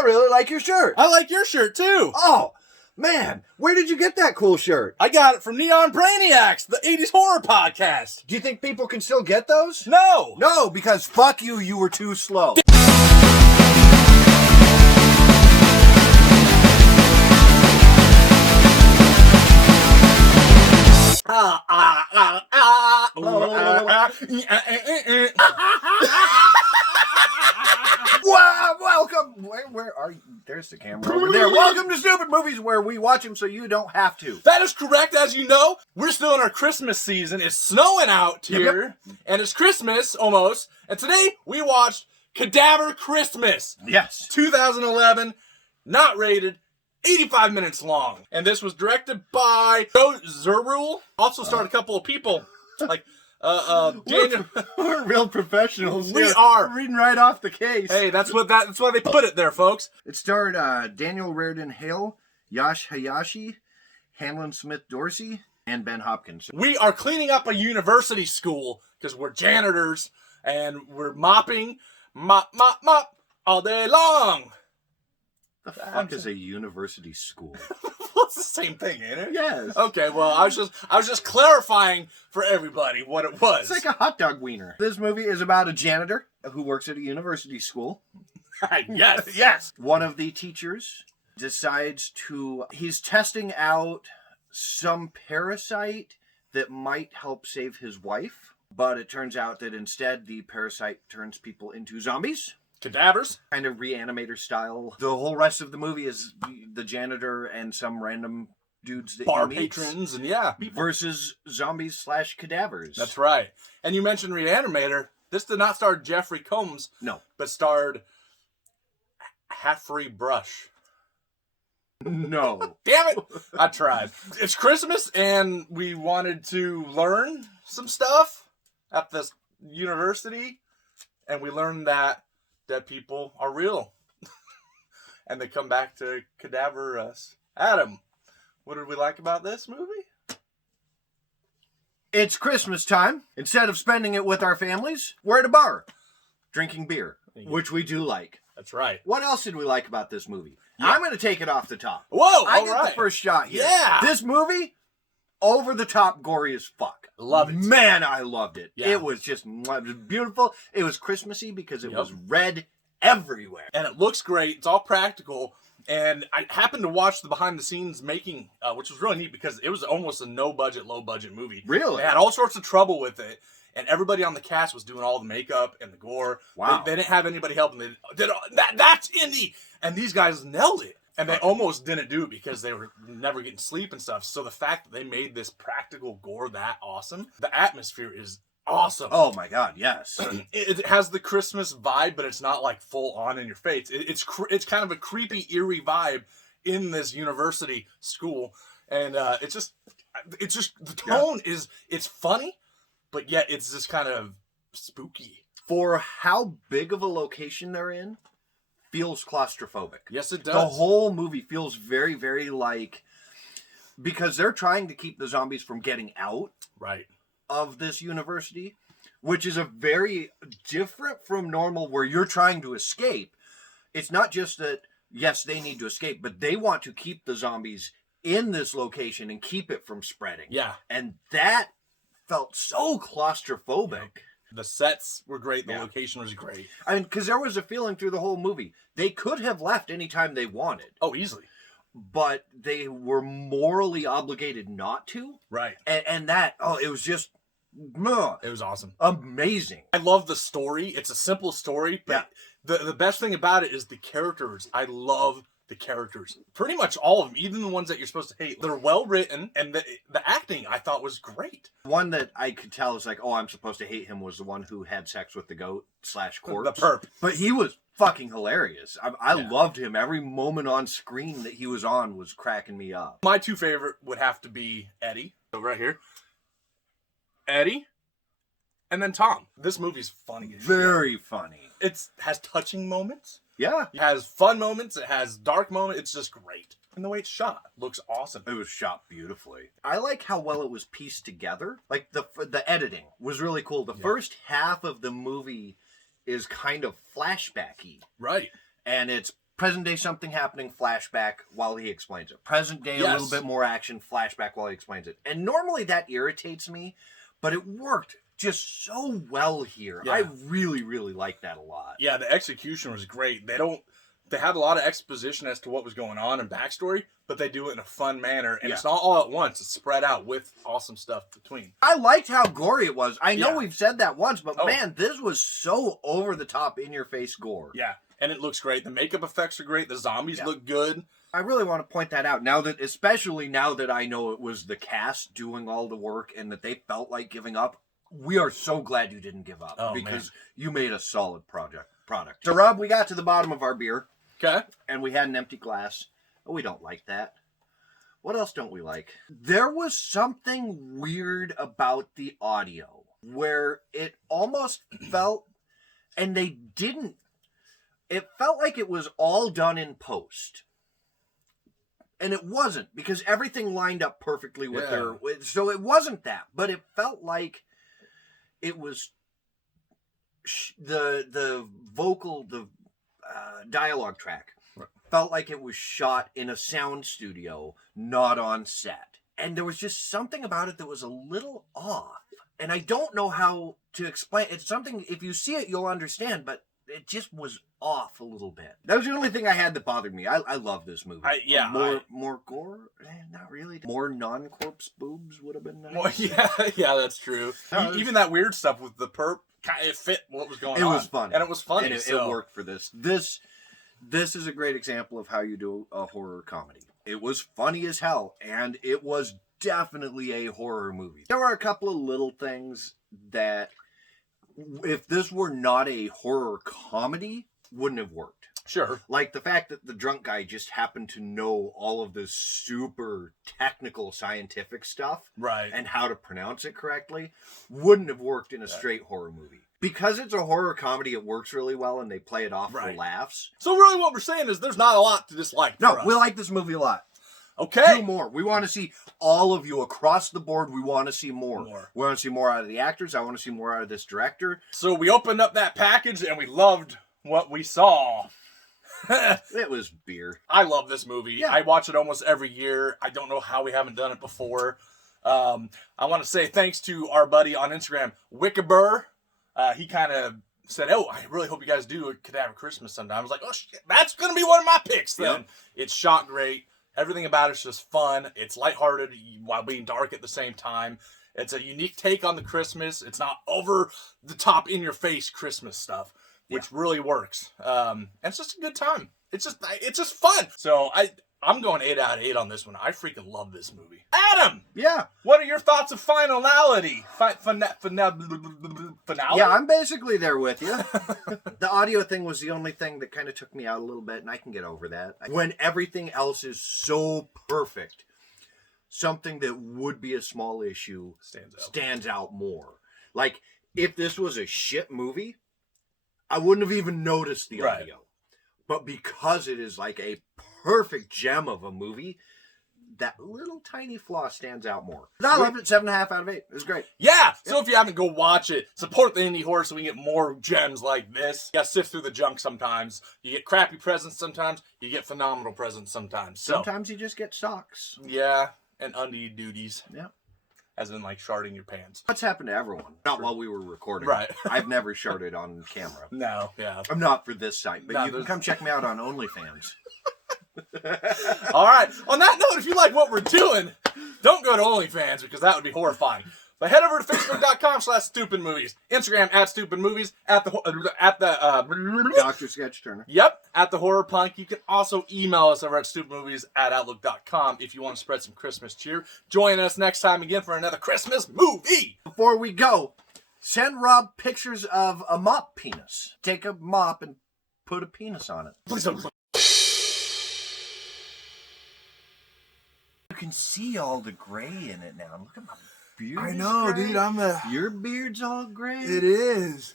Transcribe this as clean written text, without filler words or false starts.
I really like your shirt. I like your shirt too. Oh, man, where did you get that cool shirt? I got it from Neon Brainiacs, the 80s horror podcast. Do you think people can still get those? No. No, because fuck you, you were too slow. Welcome. Where are you? There's the camera over there. Welcome to Stoopid Movies, where we watch them so you don't have to. That is correct. As you know, we're still in our Christmas season. It's snowing out here, and it's Christmas almost. And today we watched Cadaver Christmas. Yes. 2011, not rated, 85 minutes long. And this was directed by Joe Zerul. Also starred a couple of people like Daniel. We're real professionals. We here. are Reading right off the case. Hey, that's why they put it there, folks. It starred Daniel Raridan Hale, Yash Hayashi, Hanlon Smith Dorsey, and Ben Hopkins. We are cleaning up a university school because we're janitors and we're mopping, mop all day long. The fuck is a university school? Well, it's the same thing, ain't it? Yes. Okay, well, I was just clarifying for everybody what it was. It's like a hot dog wiener. This movie is about a janitor who works at a university school. Yes. Yes. One of the teachers decides he's testing out some parasite that might help save his wife, but it turns out that instead the parasite turns people into zombies. Cadavers. Kind of Reanimator style. The whole rest of the movie is the janitor and some random dudes that Bar he meets patrons and versus zombies / cadavers. That's right. And you mentioned Reanimator. This did not star Jeffrey Combs. No. But starred Halfrey Brush. No. Damn it! I tried. It's Christmas and we wanted to learn some stuff at this university. And we learned that dead people are real. And they come back to cadaver us. Adam, what did we like about this movie? It's Christmas time. Instead of spending it with our families, we're at a bar, drinking beer, which we do like. That's right. What else did we like about this movie? Yeah. I'm going to take it off the top. Whoa, I get the first shot here. Yeah. This movie, over the top, gory as fuck. Love it. Man, I loved it. Yeah. It was just it was beautiful. It was Christmassy because it was red everywhere. And it looks great. It's all practical. And I happened to watch the behind-the-scenes making, which was really neat because it was almost a no-budget, low-budget movie. Really? They had all sorts of trouble with it. And everybody on the cast was doing all the makeup and the gore. Wow. They didn't have anybody helping. That's indie. And these guys nailed it. And they almost didn't do it because they were never getting sleep and stuff. So the fact that they made this practical gore that awesome, the atmosphere is awesome. Oh my God, yes. It has the Christmas vibe, but it's not like full on in your face. It's kind of a creepy, eerie vibe in this university school. And it's just the tone is, it's funny, but yet it's just kind of spooky. For how big of a location they're in, feels claustrophobic. Yes, it does. The whole movie feels very, very like, because they're trying to keep the zombies from getting out of this university, which is a very different from normal where you're trying to escape. It's not just that, yes, they need to escape, but they want to keep the zombies in this location and keep it from spreading. Yeah. And that felt so claustrophobic. Yep. The sets were great. The location was great. I mean, because there was a feeling through the whole movie. They could have left anytime they wanted. Oh, easily. But they were morally obligated not to. Right. And that, it was just, it was awesome. Amazing. I love the story. It's a simple story, but the best thing about it is the characters. I love the characters. Pretty much all of them, even the ones that you're supposed to hate. They're well written, and the acting I thought was great. One that I could tell is like, I'm supposed to hate him was the one who had sex with the goat / corpse. The perp. But he was fucking hilarious. I loved him. Every moment on screen that he was on was cracking me up. My two favorite would have to be Eddie. So right here. Eddie. And then Tom. This movie's funny as shit. Very funny. It has touching moments. Yeah. It has fun moments. It has dark moments. It's just great. And the way it's shot looks awesome. It was shot beautifully. I like how well it was pieced together. Like the editing was really cool. The first half of the movie is kind of flashbacky. Right. And it's Present day something happening, flashback while he explains it. Present day, a little bit more action, flashback while he explains it. And normally that irritates me, but it worked just so well here. Yeah. I really, really like that a lot. Yeah, the execution was great. They had a lot of exposition as to what was going on and backstory, but they do it in a fun manner, and it's not all at once. It's spread out with awesome stuff between. I liked how gory it was. I know we've said that once, but man, this was so over the top, in your face gore. Yeah. And it looks great. The makeup effects are great. The zombies look good. I really want to point that out especially now that I know it was the cast doing all the work and that they felt like giving up. We are so glad you didn't give up because you made a solid product. So, Rob, we got to the bottom of our beer. Okay. And we had an empty glass. Oh, we don't like that. What else don't we like? There was something weird about the audio where it almost felt, and they didn't. It felt like it was all done in post. And it wasn't, because everything lined up perfectly with so it wasn't that. But it felt like it was the vocal, dialogue track felt like it was shot in a sound studio, not on set. And there was just something about it that was a little off. And I don't know how to explain. It's something, if you see it, you'll understand, but it just was off a little bit. That was the only thing I had that bothered me. I love this movie. More gore? Not really. More non-corpse boobs would have been nice. Yeah, that's true. Even that weird stuff with the perp, it fit what was going on. It was fun. And it was funny. And it worked for this. This is a great example of how you do a horror comedy. It was funny as hell, and it was definitely a horror movie. There were a couple of little things that, if this were not a horror comedy, wouldn't have worked. Sure. Like the fact that the drunk guy just happened to know all of this super technical scientific stuff. Right. And how to pronounce it correctly wouldn't have worked in a straight horror movie. Because it's a horror comedy, it works really well and they play it off for laughs. So really what we're saying is there's not a lot to dislike. No, we like this movie a lot. Okay. Do more. We want to see all of you across the board. We want to see more. We want to see more out of the actors. I want to see more out of this director. So we opened up that package and we loved what we saw. It was beer. I love this movie. Yeah. I watch it almost every year. I don't know how we haven't done it before. I want to say thanks to our buddy on Instagram, Wickaburr. He kind of said, "Oh, I really hope you guys do a Cadaver Christmas sometime." I was like, "Oh, shit, that's going to be one of my picks then." Yep. It's shot great. Everything about it's just fun. It's lighthearted while being dark at the same time. It's a unique take on the Christmas. It's not over the top, in your face Christmas stuff, which really works. And it's just a good time. It's just fun. So I'm going 8 out of 8 on this one. I freaking love this movie. Adam! Yeah. What are your thoughts of finality? Finale? Yeah, I'm basically there with you. The audio thing was the only thing that kind of took me out a little bit, and I can get over that. When everything else is so perfect, something that would be a small issue stands out more. Like, if this was a shit movie, I wouldn't have even noticed the audio. But because it is like a perfect gem of a movie, that little tiny flaw stands out more. I loved it. 7.5 out of 8. It was great. Yeah. So if you haven't, go watch it. Support the indie horror so we can get more gems like this. You gotta sift through the junk sometimes. You get crappy presents sometimes. You get phenomenal presents sometimes. Sometimes you just get socks. Yeah. And undie duties. Yeah. As in, like, sharding your pants. What's happened to everyone? Not while we were recording. Right. I've never sharded on camera. No, yeah. I'm not for this site, but you can come check me out on OnlyFans. All right. On that note, if you like what we're doing, don't go to OnlyFans because that would be horrifying. But head over to Facebook.com/StoopidMovies. Instagram @StoopidMovies. At the Dr. Sketch Turner. Yep. At the Horror Punk. You can also email us over at StoopidMovies@Outlook.com if you want to spread some Christmas cheer. Join us next time again for another Christmas movie. Before we go, send Rob pictures of a mop penis. Take a mop and put a penis on it. Please don't. You can see all the gray in it now. Look at my beard. I know, dude. Your beard's all gray. It is.